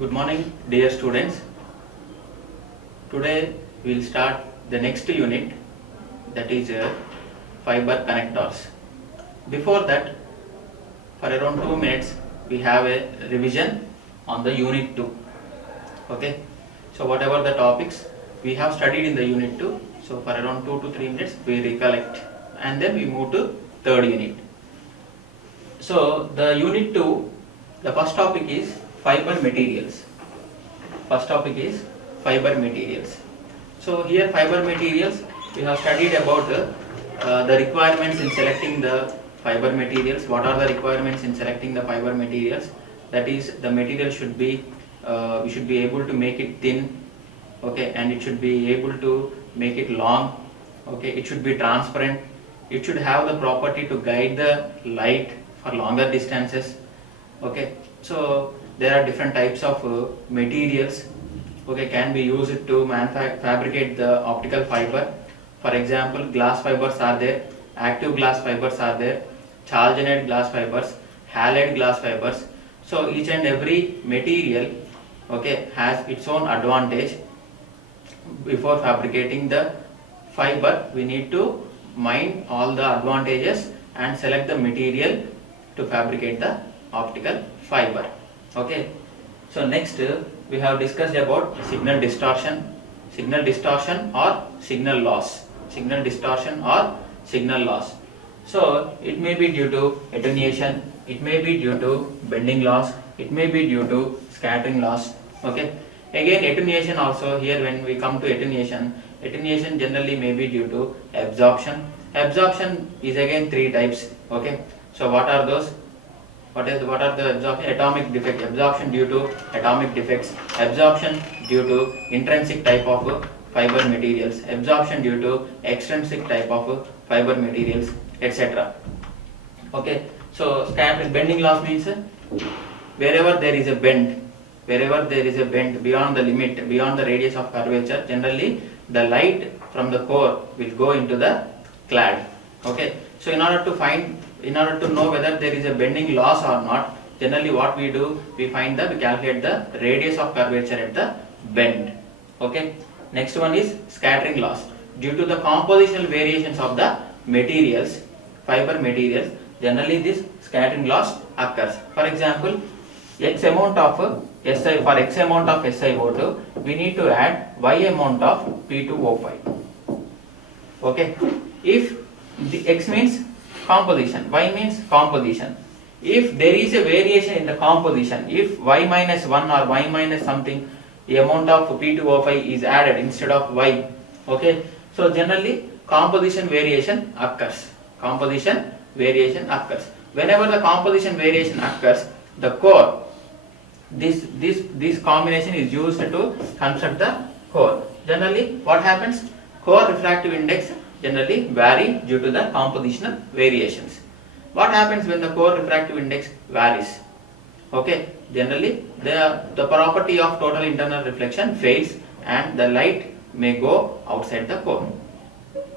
Good morning, dear students. Today we will start the next unit, that is fiber connectors. Before that, for around 2 minutes, we have a revision on the unit 2. Okay, so whatever the topics we have studied in the unit 2, so for around 2 to 3 minutes we recollect and then we move to third unit. So the unit 2, the first topic is fiber materials. First topic is fiber materials. So here fiber materials, we have studied about the requirements in selecting the fiber materials. What are the requirements in selecting the fiber materials? That is, the material should be, we should be able to make it thin, okay, and it should be able to make it long, okay, it should be transparent, it should have the property to guide the light for longer distances, okay. So there are different types of materials, okay, can be used to fabricate the optical fiber. For example, glass fibers are there, active glass fibers are there, chalconate glass fibers, halide glass fibers. So each and every material, okay, has its own advantage. Before fabricating the fiber, we need to mind all the advantages and select the material to fabricate the optical fiber. Okay, so next we have discussed about signal distortion or signal loss. Signal distortion or signal loss. So it may be due to attenuation, it may be due to bending loss, it may be due to scattering loss. Okay, again attenuation also, here when we come to attenuation generally may be due to absorption. Absorption is again three types. Okay, so what are those? What are the absorption? Atomic defect, absorption due to atomic defects, absorption due to intrinsic type of fiber materials, absorption due to extrinsic type of fiber materials, etc. Okay, so bending loss means wherever there is a bend beyond the limit, beyond the radius of curvature, generally the light from the core will go into the clad. Okay, so in order to know whether there is a bending loss or not, generally what we do, we calculate the radius of curvature at the bend. Okay, next one is scattering loss. Due to the compositional variations of the materials, fiber materials, generally this scattering loss occurs. For example, X amount of SiO2, we need to add Y amount of P2O5. Okay, if the X means composition, Y means composition. If there is a variation in the composition, if Y minus 1 or Y minus something, the amount of P2O5 is added instead of Y. Okay, so generally composition variation occurs. Whenever the composition variation occurs, the core, this combination is used to construct the core. Generally what happens? Core refractive index generally vary due to the compositional variations. What happens when the core refractive index varies? Okay, generally the property of total internal reflection fails and the light may go outside the core.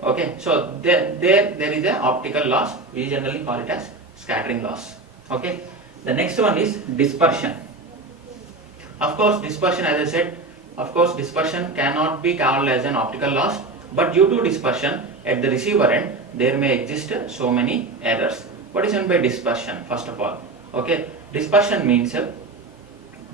Okay, so there is a optical loss. We generally call it as scattering loss. Okay, the next one is dispersion. Of course, dispersion, as I said, dispersion cannot be called as an optical loss, but due to dispersion at the receiver end, there may exist so many errors. What is meant by dispersion? First of all, okay, dispersion means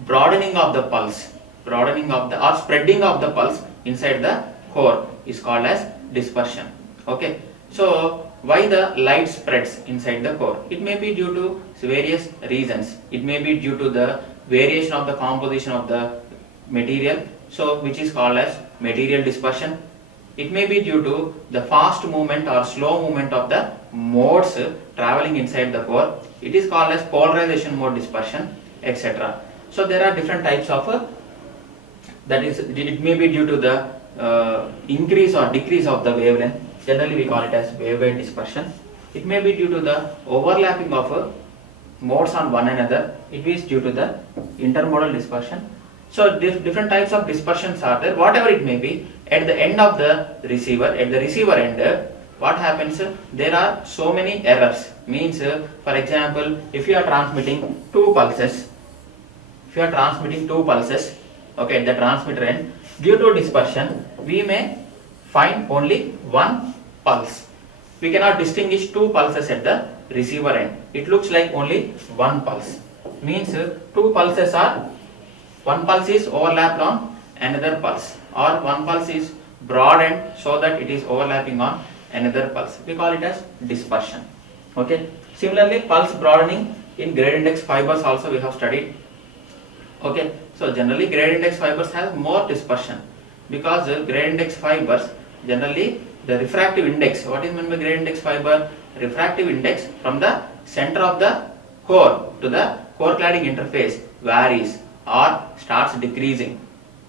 broadening of the pulse, or spreading of the pulse inside the core is called as dispersion. Okay, so why the light spreads inside the core? It may be due to various reasons. It may be due to the variation of the composition of the material, so which is called as material dispersion. It may be due to the fast movement or slow movement of the modes traveling inside the core. It is called as polarization mode dispersion, etc. So there are different types of that is, it may be due to the increase or decrease of the wavelength. Generally we call it as waveguide dispersion. It may be due to the overlapping of modes on one another. It is due to the intermodal dispersion. So different types of dispersions are there. Whatever it may be, at the end of the receiver, end, what happens? There are so many errors. Means, for example, if you are transmitting two pulses, you are transmitting two pulses, okay, at the transmitter end, due to dispersion, we may find only one pulse. We cannot distinguish two pulses at the receiver end. It looks like only one pulse. Means two pulses are, one pulse is overlapped on another pulse, or one pulse is broadened so that it is overlapping on another pulse. We call it as dispersion. Okay. Similarly, pulse broadening in grade index fibers also we have studied. Okay. So generally grade index fibers have more dispersion, because grade index fibers generally the refractive index. What is meant by grade index fiber? Refractive index from the center of the core to the core cladding interface varies or starts decreasing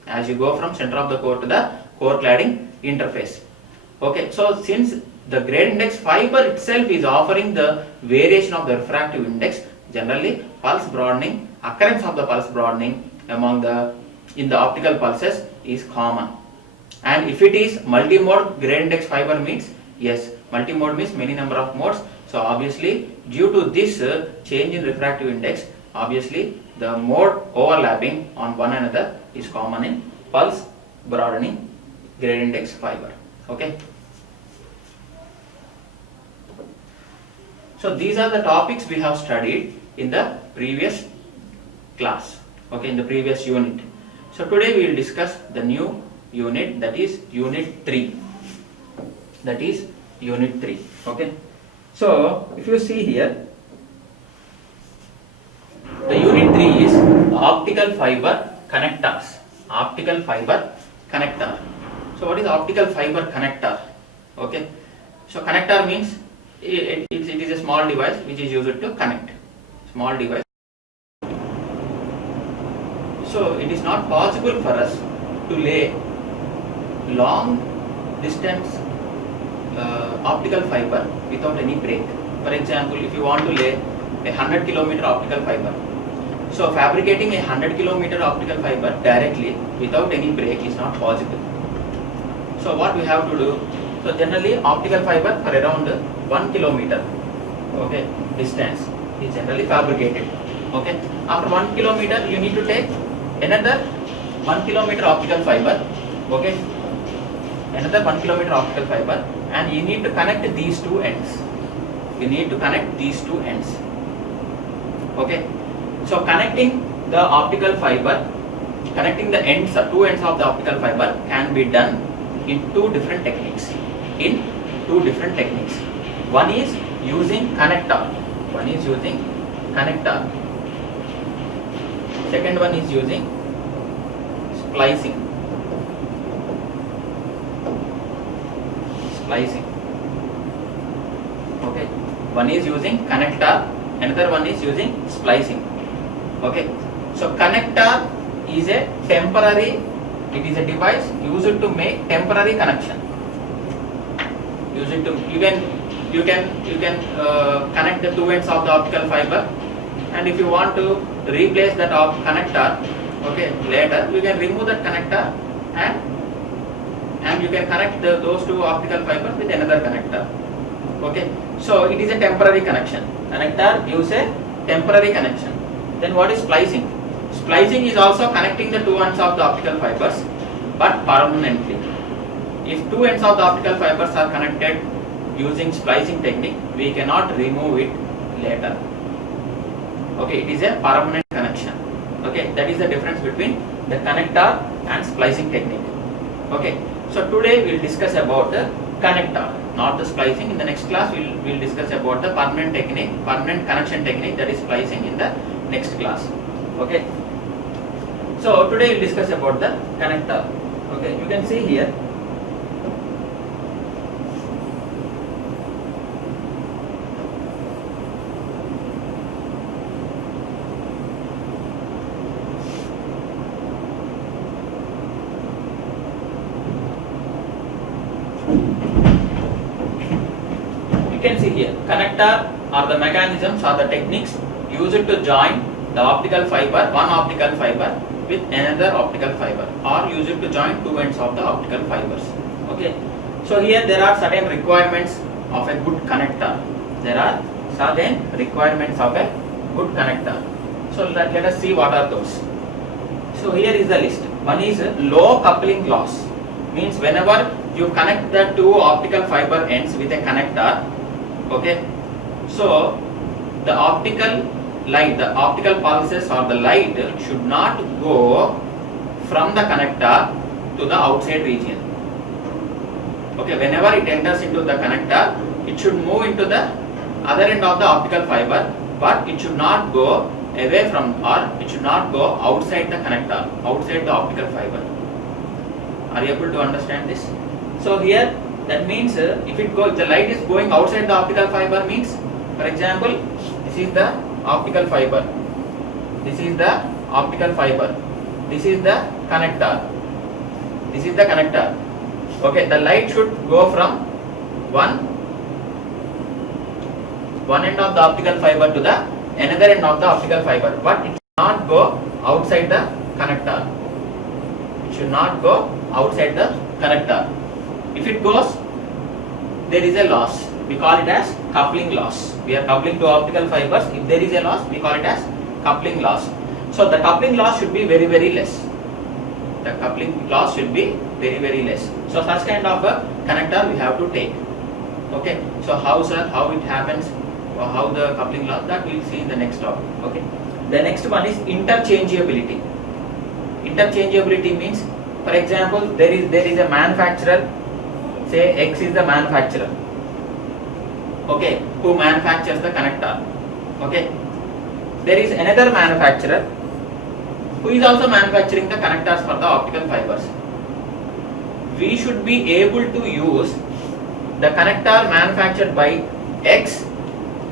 as you go from center of the core to the core cladding interface. Okay, so since the grade index fiber itself is offering the variation of the refractive index, generally pulse broadening, occurrence of the pulse broadening in the optical pulses is common. And if it is multi-mode grade index fiber means, yes, multi-mode means many number of modes. So obviously due to this change in refractive index, obviously the mode overlapping on one another is common in pulse broadening grade index fiber. Okay. So these are the topics we have studied in the previous class, okay, in the previous unit. So today we will discuss the new unit, that is unit 3. That is unit 3. Okay. So if you see here, the unit 3 is optical fiber connectors. Optical fiber connector. So what is optical fiber connector? Okay. So connector means it is a small device which is used to connect. Small device. So it is not possible for us to lay long distance optical fiber without any break. For example, if you want to lay a 100 kilometer optical fiber, so fabricating a 100 kilometer optical fiber directly without any break is not possible. So what we have to do? So generally optical fiber for around 1 kilometer, okay, distance is generally fabricated. Okay. After 1 kilometer you need to take another 1 kilometer optical fiber. Okay. Another 1 kilometer optical fiber, and you need to connect these two ends. You need to connect these two ends. Okay. So connecting the optical fiber, connecting the ends, two ends of the optical fiber can be done in two different techniques. One is using connector. One is using connector. Second one is using splicing. Okay. One is using connector, another one is using splicing. Okay. So connector is a temporary, it is a device used to make temporary connection. You can connect the two ends of the optical fiber, and if you want to replace that connector, okay, later you can remove that connector and you can connect those two optical fibers with another connector. Okay, so it is a temporary connection. Connector gives a temporary connection. Then what is splicing? Splicing is also connecting the two ends of the optical fibers, but permanently. If two ends of the optical fibers are connected using splicing technique, we cannot remove it later. Okay, it is a permanent connection. Okay, that is the difference between the connector and splicing technique. Okay, so today we will discuss about the connector, not the splicing. In the next class we will discuss about the permanent technique, permanent connection technique, that is splicing, in the next class. Okay, so today we will discuss about the connector. Okay, you can see here. You can see here, connector are the mechanisms or the techniques used to join the optical fiber, one optical fiber with another optical fiber, or used to join two ends of the optical fibers. Okay, so here there are certain requirements of a good connector. There are certain requirements of a good connector. So let us see what are those. So here is the list. One is low coupling loss, means whenever you connect the two optical fiber ends with a connector, okay, so the optical light, the optical pulses or the light should not go from the connector to the outside region. Okay, whenever it enters into the connector, it should move into the other end of the optical fiber, but it should not go away from, or it should not go outside the connector, outside the optical fiber. Are you able to understand this? So here that means if the light is going outside the optical fiber, means for example this is the optical fiber, this is the optical fiber, this is the connector, this is the connector. Okay, the light should go from one end of the optical fiber to the another end of the optical fiber, but it should not go outside the connector. It should not go outside the connector. If it goes, there is a loss. We call it as coupling loss. We are coupling two optical fibers. If there is a loss, we call it as coupling loss. So the coupling loss should be very, very less. The coupling loss should be very, very less. So such kind of a connector we have to take. Okay. So how it happens, or how the coupling loss, that we will see in the next topic. Okay. The next one is interchangeability. Interchangeability means, for example, there is a manufacturer. Say X is the manufacturer. Okay, who manufactures the connector. Okay. There is another manufacturer who is also manufacturing the connectors for the optical fibers. We should be able to use the connector manufactured by X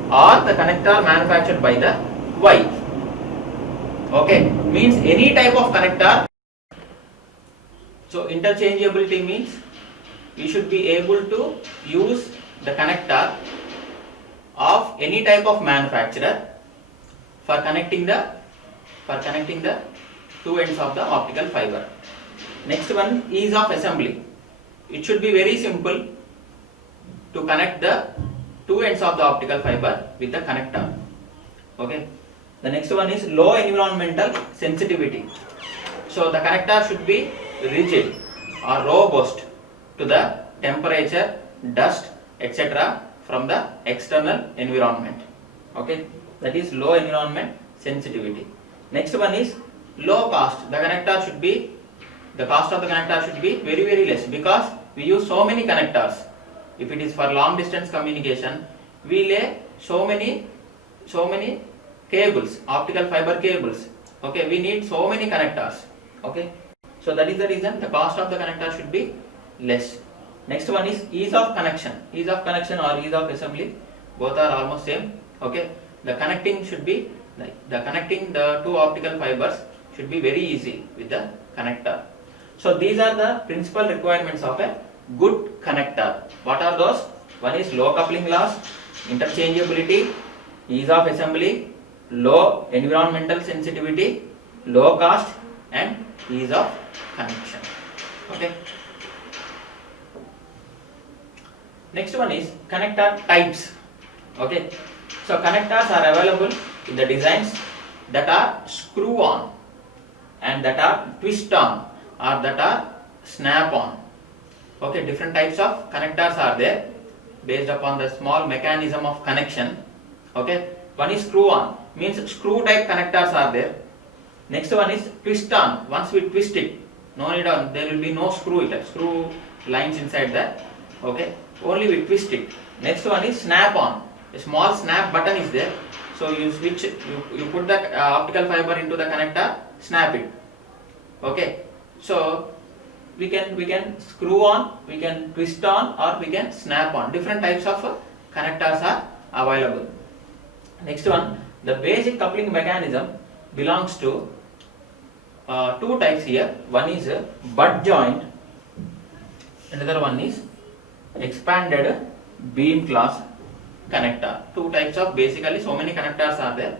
or the connector manufactured by the Y. Okay, means any type of connector. So interchangeability means we should be able to use the connector of any type of manufacturer for connecting the two ends of the optical fiber. Next one, ease of assembly. It should be very simple to connect the two ends of the optical fiber with the connector. Okay. The next one is low environmental sensitivity. So the connector should be rigid or robust to the temperature, dust, etc. from the external environment. Okay, that is low environment sensitivity. Next one is low cost. The cost of the connector should be very, very less, because we use so many connectors. If it is for long distance communication, we lay so many cables, optical fiber cables. Okay, we need so many connectors. Okay, so that is the reason the cost of the connector should be less. Next one is ease of connection. Ease of connection or ease of assembly, both are almost same. Okay, the connecting should be connecting the two optical fibers should be very easy with the connector. So these are the principal requirements of a good connector. What are those? One is low coupling loss, interchangeability, ease of assembly, low environmental sensitivity, low cost, and ease of connection. Okay. Next one is connector types. Okay. So connectors are available in the designs that are screw on and that are twist on or that are snap on. Okay, different types of connectors are there based upon the small mechanism of connection. Okay, one is screw on, means screw type connectors are there. Next one is twist on. Once we twist it, no need on, there will be no screw lines inside that. Okay, only we twist it. Next one is snap on. A small snap button is there. So you switch, you put the optical fiber into the connector, snap it. Okay, so we can screw on, we can twist on, or we can snap on. Different types of connectors are available. Next one, the basic coupling mechanism belongs to two types here. One is butt joint, another one is expanded beam class connector. Two types of, basically so many connectors are there,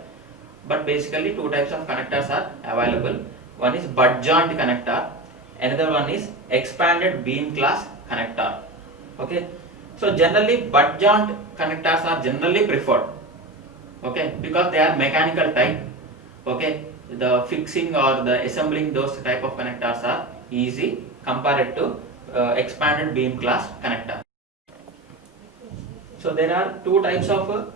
but basically two types of connectors are available. One is butt joint connector, another one is expanded beam class connector. Okay, so generally butt joint connectors are generally preferred. Okay, because they are mechanical type. Okay, the fixing or the assembling those type of connectors are easy compared to expanded beam class connector. So there are two types of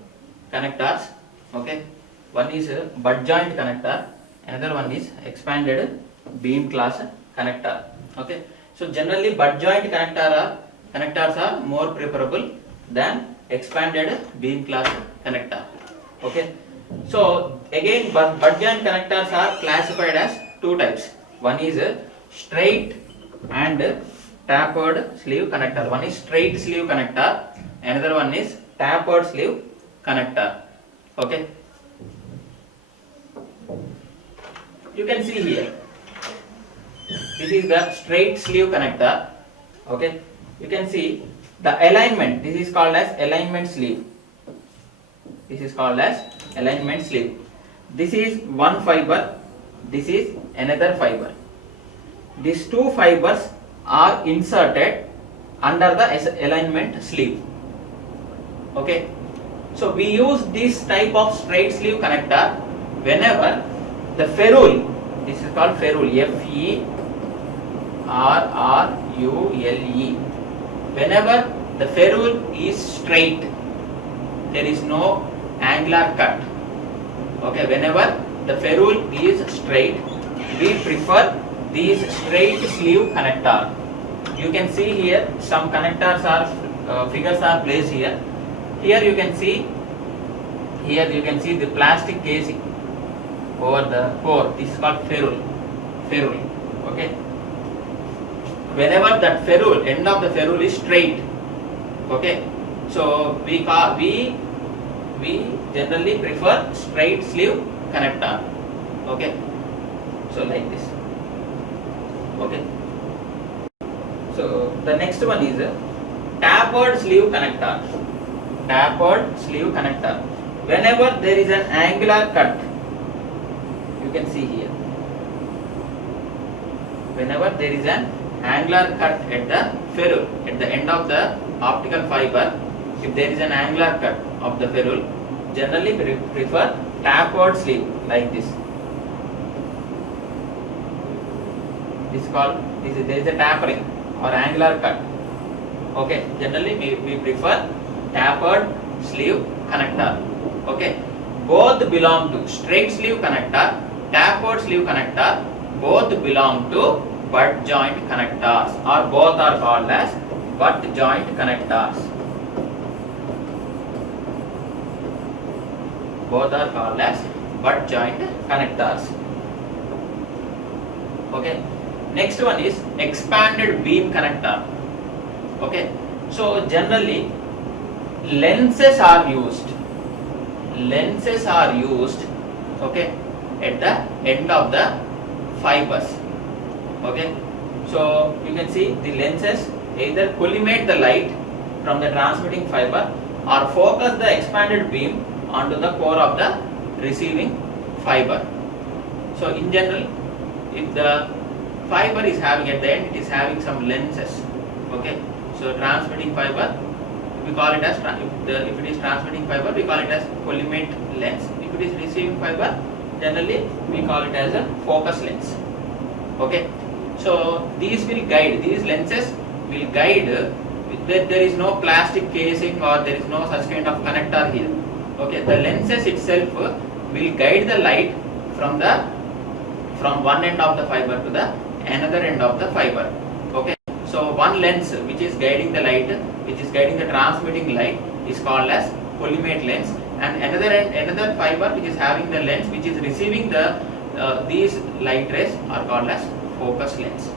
connectors. Okay, one is butt joint connector, another one is expanded beam class connector. Okay, so generally butt joint connectors are more preferable than expanded beam class connector. Okay, so again butt joint connectors are classified as two types. One is straight and tapered sleeve connector. One is straight sleeve connector, another one is tapered sleeve connector. Okay, you can see here, this is the straight sleeve connector. Okay, you can see the alignment, this is called as alignment sleeve. This is called as alignment sleeve. This is one fiber, this is another fiber. These two fibers are inserted under the alignment sleeve. Okay, so we use this type of straight sleeve connector whenever the ferrule, this is called ferrule, F-E-R-R-U-L-E, whenever the ferrule is straight, there is no angular cut. Okay, whenever the ferrule is straight, we prefer these straight sleeve connector. You can see here some connectors are figures are placed here. Here you can see the plastic casing over the core. This is called ferrule. Okay, whenever that ferrule, end of the ferrule is straight. Okay, so we generally prefer straight sleeve connector. Okay, so like this. Okay, so the next one is tapered sleeve connector. Tapered sleeve connector, whenever there is an angular cut, you can see here, whenever there is an angular cut at the ferrule, at the end of the optical fiber, if there is an angular cut of the ferrule, generally we prefer tapered sleeve like this. This is called, there is a tapering or angular cut. Okay, generally we prefer tapered sleeve connector. Okay, both belong to straight sleeve connector, tapered sleeve connector, both belong to butt joint connectors, or both are called as butt joint connectors. Both are called as butt joint connectors. Okay, next one is expanded beam connector. Okay, so generally lenses are used, okay, at the end of the fibers. Okay, so you can see the lenses either collimate the light from the transmitting fiber or focus the expanded beam onto the core of the receiving fiber. So in general, if the fiber is having, at the end it is having some lenses. Okay, so transmitting fiber, we call it as, if it is transmitting fiber, we call it as collimate lens. If it is receiving fiber, generally we call it as a focus lens. Okay, so these lenses will guide, there is no plastic casing or there is no such kind of connector here. Okay, the lenses itself will guide the light from one end of the fiber to the another end of the fiber. Okay, so one lens which is guiding the light, which is guiding the transmitting light, is called as collimate lens, and another fiber which is having the lens which is receiving these light rays are called as focus lens.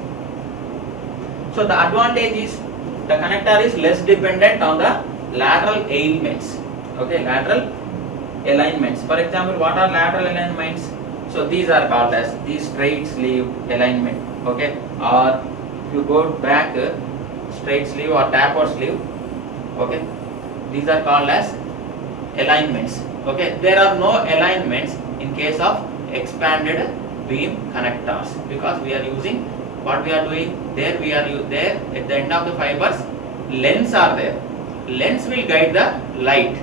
So the advantage is the connector is less dependent on the lateral alignments. Okay, lateral alignments. For example, what are lateral alignments? So these are called as the straight sleeve alignment. Okay, or if you go back, straight sleeve or tapered sleeve. Okay, these are called as alignments. Okay, there are no alignments in case of expanded beam connectors, because we are using, what we are doing there, there at the end of the fibers, lens are there. Lens will guide the light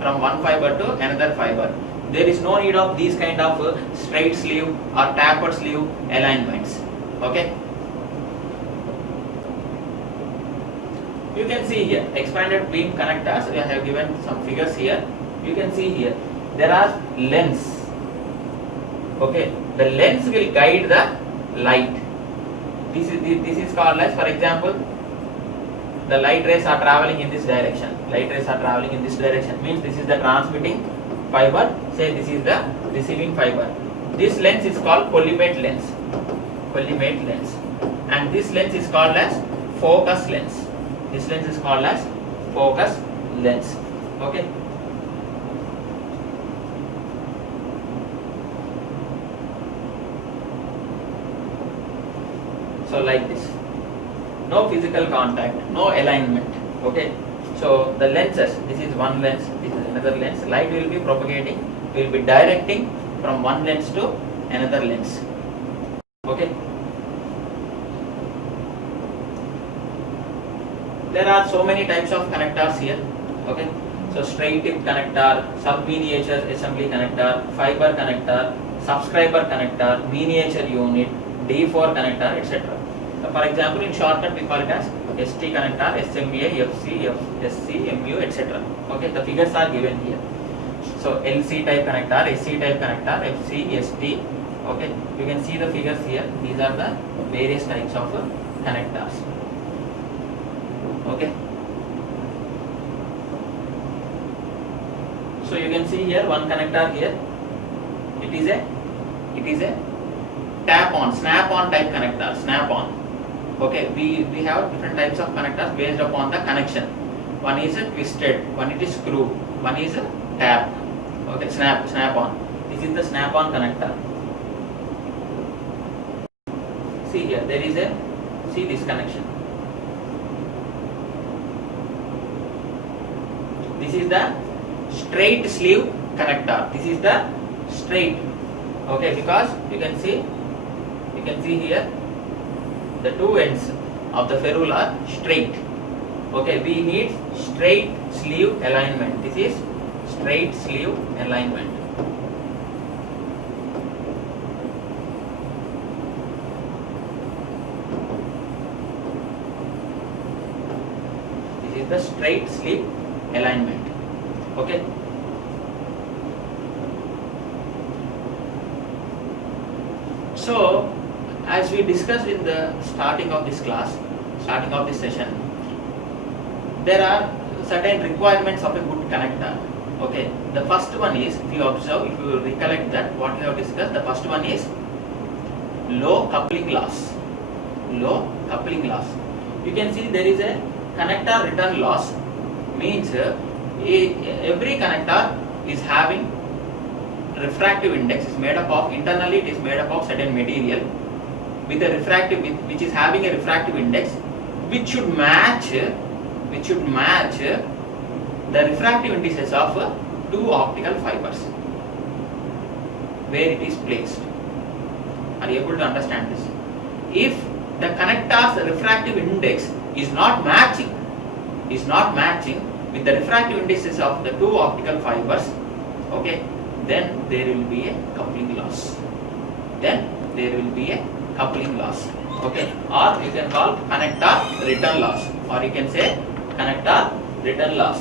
from one fiber to another fiber. There is no need of these kind of straight sleeve or tapered sleeve alignments. Okay. You can see here expanded beam connectors. I have given some figures here. You can see here there are lens. Okay, the lens will guide the light. This is called as, for example, the light rays are traveling in this direction. Light rays are traveling in this direction means this is the transmitting fiber. Say this is the receiving fiber. This lens is called collimate lens. Collimate lens, and this lens is called as focus lens. This lens is called as focus lens. Okay. So like this, no physical contact, no alignment. Okay. So the lenses, this is one lens, this is another lens. Light will be propagating, will be directing from one lens to another lens. Okay. There are so many types of connectors here. Okay. So straight tip connector, sub miniature assembly connector, fiber connector, subscriber connector, miniature unit, D4 connector, etc. So for example, in shortcut we call it as ST connector, SMA, FC, SC, MU, etc. Okay, the figures are given here. So LC type connector, SC type connector, FC, ST. Okay, you can see the figures here. These are the various types of connectors. Okay. So you can see here one connector here. It is a tap-on, snap-on type connector. Snap-on. Okay, we have different types of connectors based upon the connection. One is a twisted, one it is screw, one is a tap. Okay, snap-on. This is the snap-on connector. See here, there is a, see this connection. This is the straight sleeve connector. This is the straight. Okay, because you can see here the two ends of the ferrule are straight. Okay, we need straight sleeve alignment. This is straight sleeve alignment. This is the straight sleeve alignment. Okay. So as we discussed in the starting of this class, starting of this session, there are certain requirements of a good connector. Okay, the first one is, if you observe, if you recollect that what we have discussed, the first one is low coupling loss. Low coupling loss. You can see there is a connector return loss, means every connector is having refractive index, is made up of, internally it is made up of certain material with a refractive, which is having a refractive index which should match the refractive indices of two optical fibers where it is placed. Are you able to understand this? If the connector's refractive index is not matching with the refractive indices of the two optical fibers, okay, then there will be a coupling loss. Okay, or you can call connector return loss, or you can say connector return loss.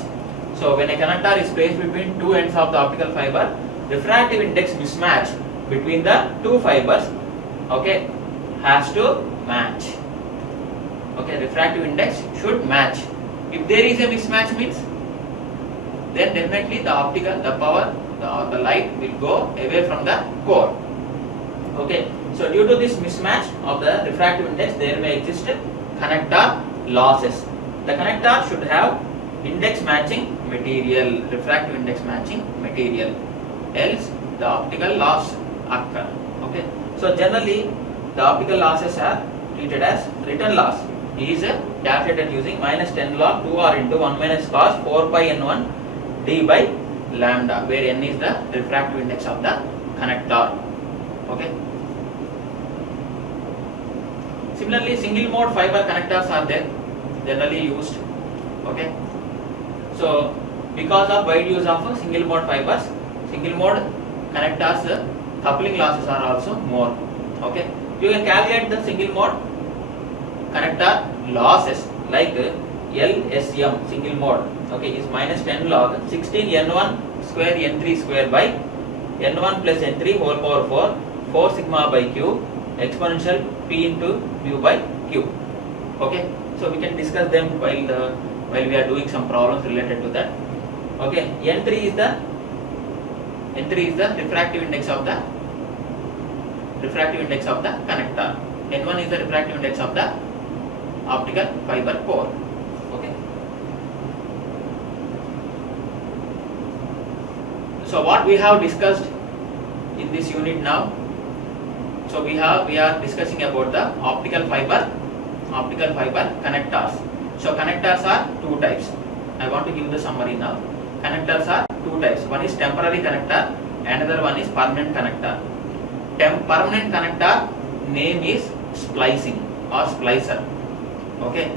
So when a connector is placed between two ends of the optical fiber, refractive index mismatch between the two fibers, okay, has to match. Okay, refractive index should match. If there is a mismatch, means then definitely the light will go away from the core. Okay, so due to this mismatch of the refractive index, there may exist connector losses. The connector should have index matching material, refractive index matching material, else the optical loss occur. Okay, so generally the optical losses are treated as return loss. Is calculated using minus 10 log 2r into 1 minus cos 4 pi n1 d by lambda, where n is the refractive index of the connector. Okay. Similarly, single mode fiber connectors are there, generally used. Okay. So because of wide use of single mode fibers, single mode connectors coupling losses are also more. Okay, you can calculate the single mode connector losses like LSM single mode, okay, is minus 10 log 16 N1 square N3 square by N1 plus N3 whole power 4 4 sigma by Q exponential P into mu by Q. Okay, so we can discuss them while we are doing some problems related to that. Okay, N3 is the refractive index of the connector. N1 is the refractive index of the optical fiber core. Okay. So what we have discussed in this unit now. So we are discussing about the optical fiber connectors. So connectors are two types. I want to give the summary now. Connectors are two types. One is temporary connector, another one is permanent connector. Permanent connector name is splicing or splicer. Okay,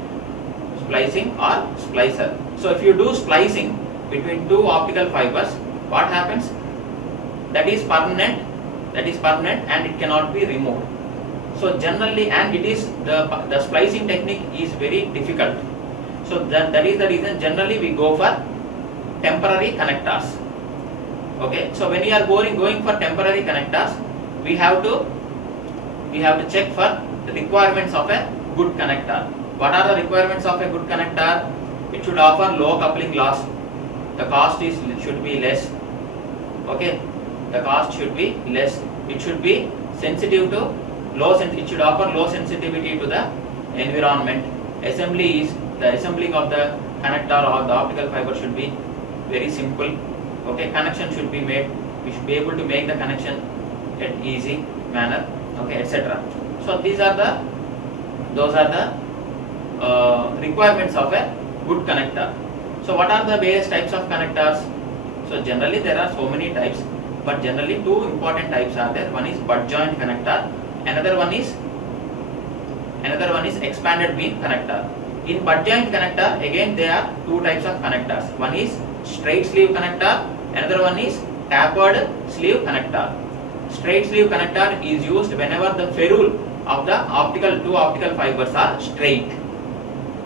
splicing or splicer. So if you do splicing between two optical fibers, what happens? That is permanent and it cannot be removed. So generally, and it is the splicing technique is very difficult. So that is the reason generally we go for temporary connectors. Okay, so when we are going for temporary connectors, we have to check for the requirements of a good connector. What are the requirements of a good connector? It should offer low coupling loss. The cost should be less. Okay, the cost should be less. It should be sensitive to it should offer low sensitivity to the environment. The assembling of the connector or the optical fiber should be very simple. Okay, connection should be made. We should be able to make the connection at easy manner. Okay, etc. So those are the requirements of a good connector. So what are the various types of connectors? So generally there are so many types, but generally two important types are there. One is butt joint connector, another one is expanded beam connector. In butt joint connector, again there are two types of connectors. One is straight sleeve connector, another one is tapered sleeve connector. Straight sleeve connector is used whenever the ferrule of the two optical fibers are straight.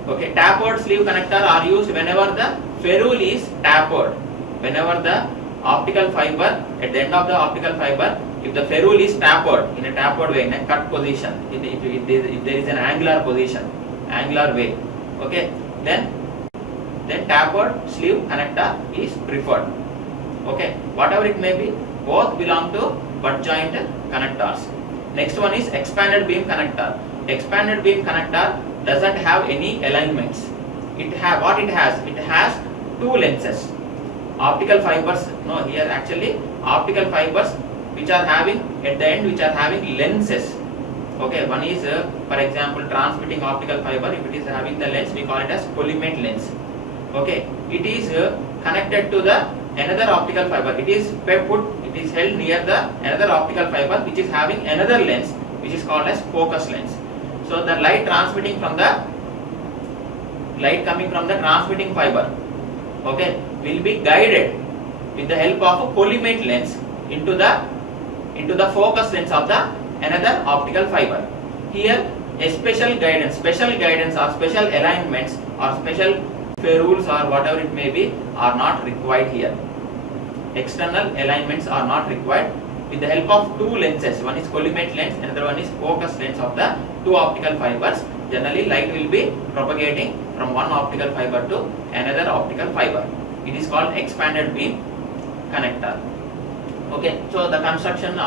Okay, tapered sleeve connector are used whenever the ferrule is tapered. Whenever the optical fiber, at the end of the optical fiber, if the ferrule is tapered in a tapered way, in a cut position, if there is an angular position, angular way, okay, then tapered sleeve connector is preferred. Okay, whatever it may be, both belong to butt joint connectors. Next one is expanded beam connector. Expanded beam connector doesn't have any alignments. It has two lenses. Optical fibers, no, here actually optical fibers which are having at the end lenses. Okay, one is for example transmitting optical fiber. If it is having the lens, we call it as collimate lens. Okay, it is connected to the another optical fiber. It is held near the another optical fiber which is having another lens which is called as focus lens. So the light coming from the transmitting fiber, okay, will be guided with the help of a collimate lens into the focus lens of the another optical fiber. Here a special guidance or special alignments or special ferrules or whatever it may be are not required here. External alignments are not required. With the help of two lenses, one is collimate lens, another one is focus lens of the two optical fibers, generally light will be propagating from one optical fiber to another optical fiber. It is called expanded beam connector. Okay, so the construction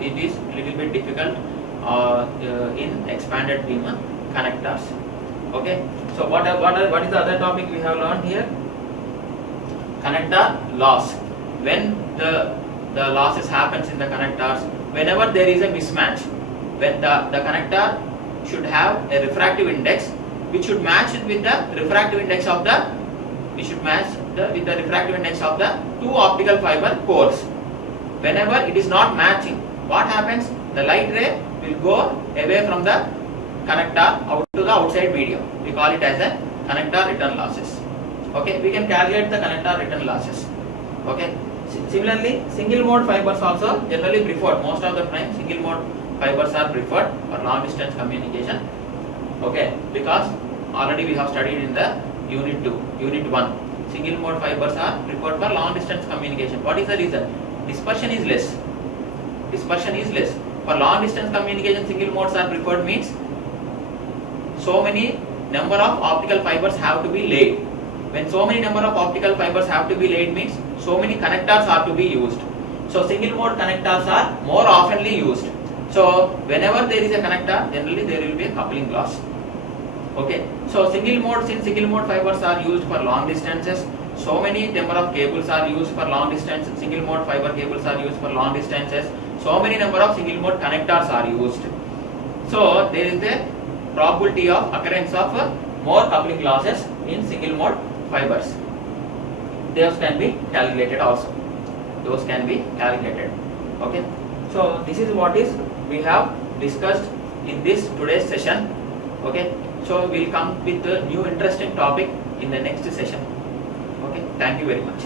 it is little bit difficult in expanded beam connectors. Okay, so what is the other topic we have learned here? Connector loss. When the losses happens in the connectors, whenever there is a mismatch, when the connector should have a refractive index which should match with the refractive index of the two optical fiber cores. Whenever it is not matching, what happens? The light ray will go away from the connector out to the outside medium. We call it as a connector return losses. Okay, we can calculate the connector return losses. Okay, Similarly, single mode fibers also generally preferred. Most of the time, single mode fibers are preferred for long distance communication. Okay, because already we have studied in the unit 2, unit 1. Single mode fibers are preferred for long distance communication. What is the reason? Dispersion is less. Dispersion is less. For long distance communication, single modes are preferred means so many number of optical fibers have to be laid. When so many number of optical fibers have to be laid means so many connectors are to be used. So single mode connectors are more oftenly used. So whenever there is a connector, generally there will be a coupling loss. Okay. So single mode, since single mode fibers are used for long distances, so many number of cables are used for long distance. Single mode fiber cables are used for long distances. So many number of single mode connectors are used. So there is a probability of occurrence of more coupling losses in single mode fibers. Those can be calculated also. Those can be calculated. Okay. So this is what is we have discussed in this today's session. Okay. So we will come with a new interesting topic in the next session. Okay. Thank you very much.